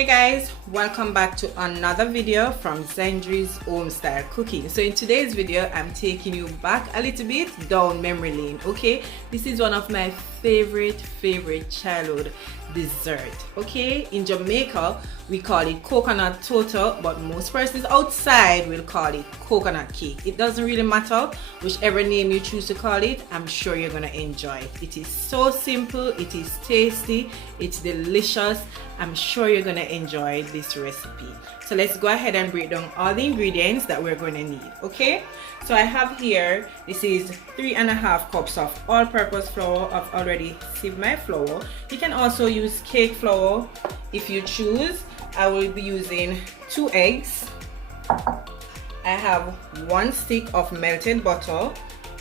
Hey guys, welcome back to another video from Zandri's HOMESTYLE Cooking. So in today's video, I'm taking you back a little bit down memory lane. Okay, this is one of my favorite childhood dessert. Okay, in Jamaica we call it coconut toto, but most persons outside will call it coconut cake. It doesn't really matter whichever name you choose to call it. I'm sure you're gonna enjoy it. It is so simple, it is tasty, it's delicious. I'm sure you're gonna enjoy this recipe. So let's go ahead and break down all the ingredients that we're going to need. Okay, so I have here, this is 3.5 cups of all-purpose flour. I've already sieved my flour. You can also use cake flour if you choose. I will be using 2 eggs. I have 1 stick of melted butter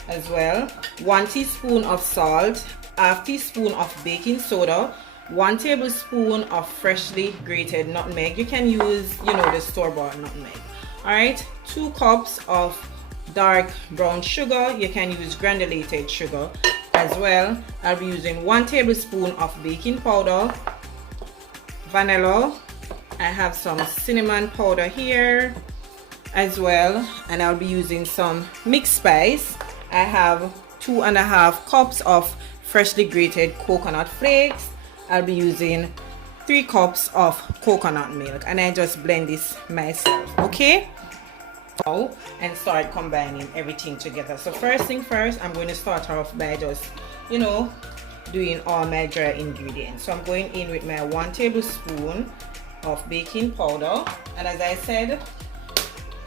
as well, 1 teaspoon of salt, ½ teaspoon of baking soda, 1 tablespoon of freshly grated nutmeg. You can use, the store-bought nutmeg. All right, 2 cups of dark brown sugar. You can use granulated sugar as well. I'll be using 1 tablespoon of baking powder, vanilla. I have some cinnamon powder here as well, and I'll be using some mixed spice. I have 2.5 cups of freshly grated coconut flakes. I'll be using 3 cups of coconut milk, and I just blend this myself. Okay, and start combining everything together. So first thing first, I'm going to start off by just doing all my dry ingredients. So I'm going in with my 1 tablespoon of baking powder, and as I said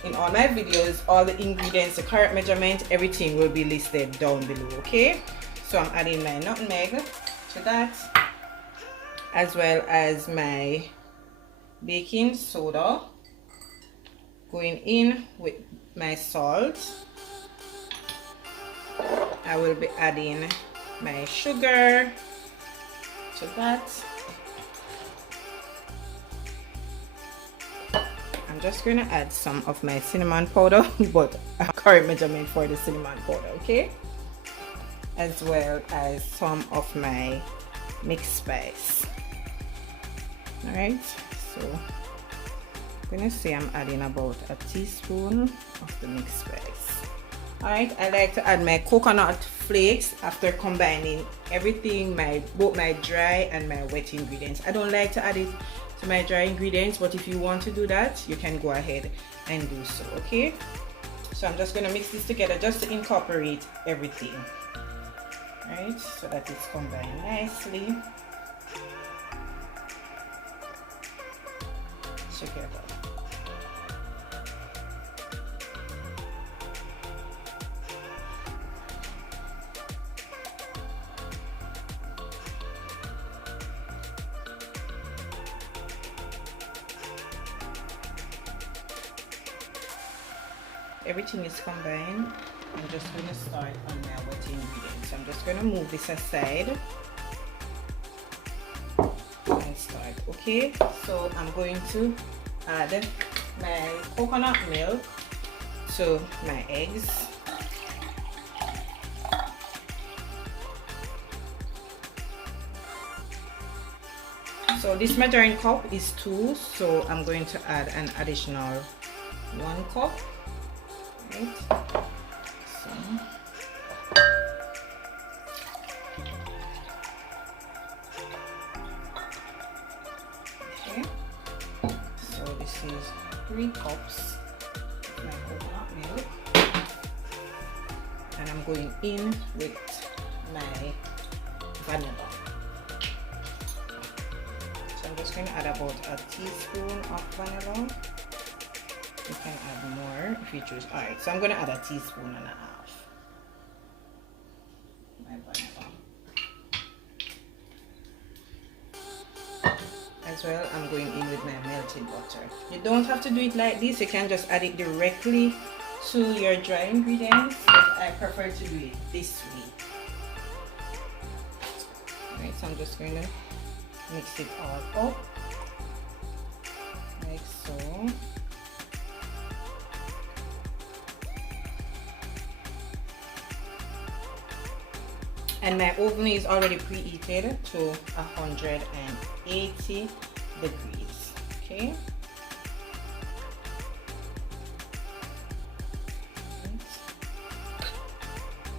in all my videos, all the ingredients, the correct measurement, everything will be listed down below. Okay, so I'm adding my nutmeg to that, as well as my baking soda, going in with my salt. I will be adding my sugar to that. I'm just going to add some of my cinnamon powder, but a correct measurement for the cinnamon powder, okay? As well as some of my mixed spice. All right, so I'm gonna say I'm adding about a teaspoon of the mixed spice. All right, I like to add my coconut flakes after combining everything, both my dry and my wet ingredients. I don't like to add it to my dry ingredients, but if you want to do that, you can go ahead and do so. Okay, so I'm just gonna mix this together just to incorporate everything. All right, so that it's combined nicely together. Everything is combined. I'm just going to start on my wet ingredients. So I'm just going to move this aside and start. Okay, so I'm going to add my coconut milk to my eggs. So this measuring cup is 2, so I'm going to add an additional 1 cup. Right. So okay, so this is 3 cups of my coconut milk, and I'm going in with my vanilla. So I'm just going to add about a teaspoon of vanilla. You can add more if you choose. All right, so I'm going to add a teaspoon and a half. My vanilla. As well, I'm going in with my melted butter. You don't have to do it like this. You can just add it directly to your dry ingredients, but I prefer to do it this way. All right, so I'm just going to mix it all up like so. And my oven is already preheated to 180 degrees. Okay.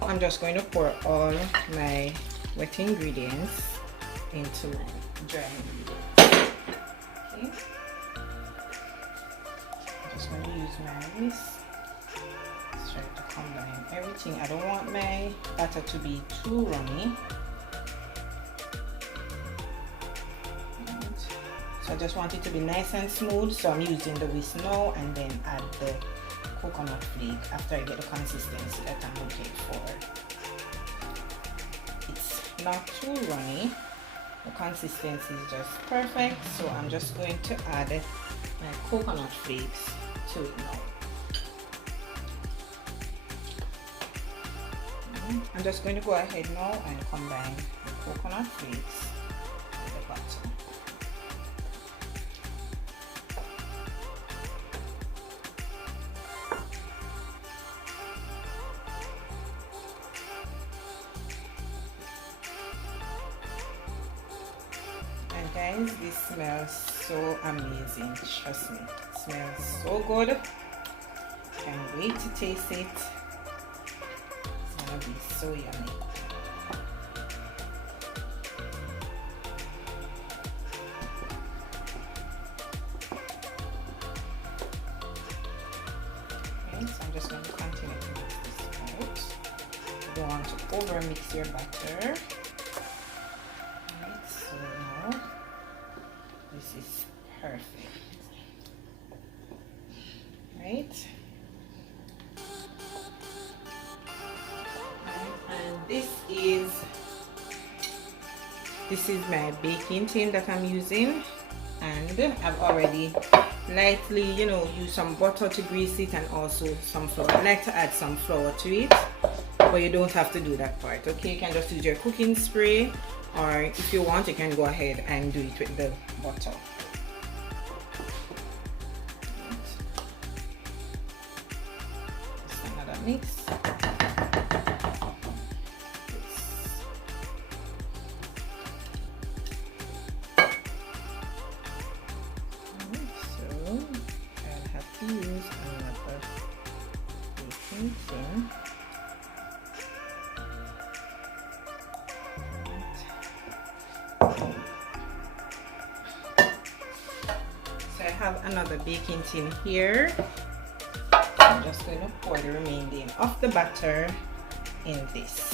I'm just going to pour all my wet ingredients into my dry ingredients. Okay. I'm just going to use my whisk. Try to combine everything. I don't want my batter to be too runny. Right. So I just want it to be nice and smooth. So I'm using the whisk now and then add the coconut flake after I get the consistency that I'm looking for. It's not too runny. The consistency is just perfect. So I'm just going to add my coconut flakes to it now. I'm just going to go ahead now and combine the coconut flakes with the butter. And guys, this smells so amazing, trust me. It smells so good. Can't wait to taste it. Be so yummy. Okay, so I'm just going to continue to mix this out. You don't want to over mix your batter. Alright, so now this is perfect. Right? This is my baking tin that I'm using, and I've already lightly, used some butter to grease it and also some flour. I like to add some flour to it, but you don't have to do that part. Okay, you can just use your cooking spray, or if you want, you can go ahead and do it with the butter. Just another mix. Use another baking tin. So I have another baking tin here. I'm just going to pour the remaining of the batter in this.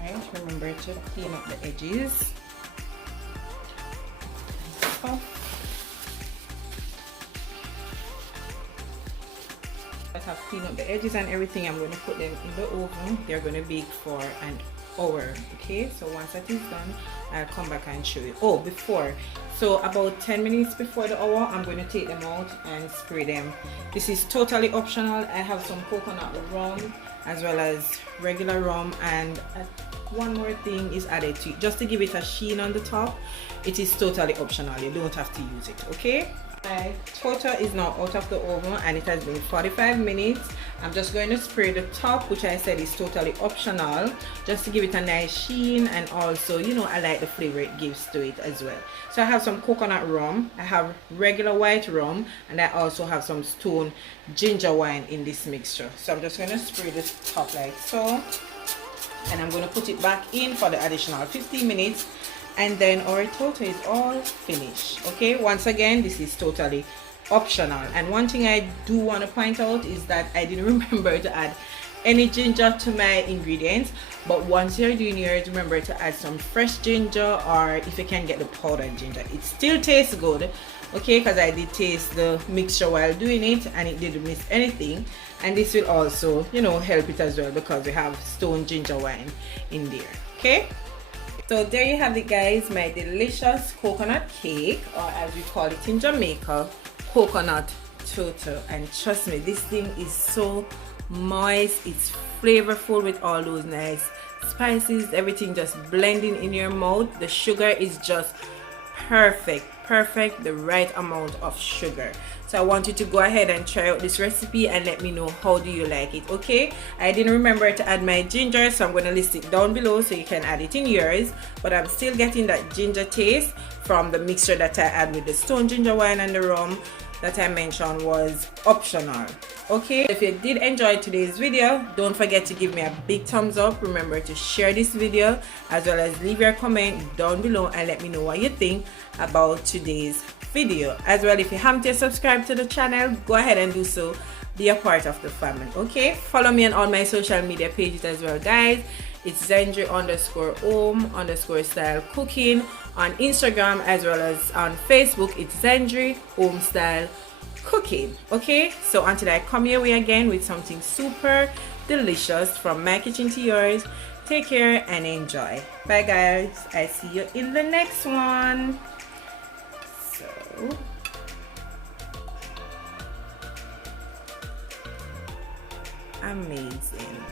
Alright, remember to clean up the edges. I have cleaned up the edges and everything. I'm going to put them in the oven. They're going to bake for an hour. Okay, so once that is done, I'll come back and show you. Oh, before, so about 10 minutes before the hour, I'm going to take them out and spray them. This is totally optional. I have some coconut rum as well as regular rum, and one more thing is added to it just to give it a sheen on the top. It is totally optional. You don't have to use it. Okay, my Toto is now out of the oven and it has been 45 minutes. I'm just going to spray the top, which I said is totally optional, just to give it a nice sheen, and also, I like the flavor it gives to it as well. So I have some coconut rum, I have regular white rum, and I also have some stone ginger wine in this mixture. So I'm just going to spray this top like so, and I'm going to put it back in for the additional 15 minutes. And then our Toto is all finished. Okay, once again, this is totally optional. And one thing I do want to point out is that I didn't remember to add any ginger to my ingredients, but once you're doing yours, remember to add some fresh ginger, or if you can get the powdered ginger. It still tastes good, okay, because I did taste the mixture while doing it and it didn't miss anything. And this will also, help it as well, because we have stone ginger wine in there. Okay, so there you have it, guys, my delicious coconut cake, or as we call it in Jamaica, coconut Toto. And trust me, this thing is so moist, it's flavorful with all those nice spices, everything just blending in your mouth. The sugar is just perfect, the right amount of sugar. So I want you to go ahead and try out this recipe and let me know how do you like it. Okay, I didn't remember to add my ginger, so I'm going to list it down below so you can add it in yours, but I'm still getting that ginger taste from the mixture that I add with the stone ginger wine and the rum that I mentioned was optional. Okay, if you did enjoy today's video, don't forget to give me a big thumbs up. Remember to share this video as well as leave your comment down below and let me know what you think about today's video. As well, if you haven't yet subscribed to the channel, go ahead and do so. Be a part of the family. Okay, follow me on all my social media pages as well, guys. It's zandri_home_style cooking on Instagram, as well as on Facebook. It's Zandri HOMESTYLE cooking. Okay, so until I come your way again with something super delicious from my kitchen to yours, take care and enjoy. Bye guys, I see you in the next one. So amazing.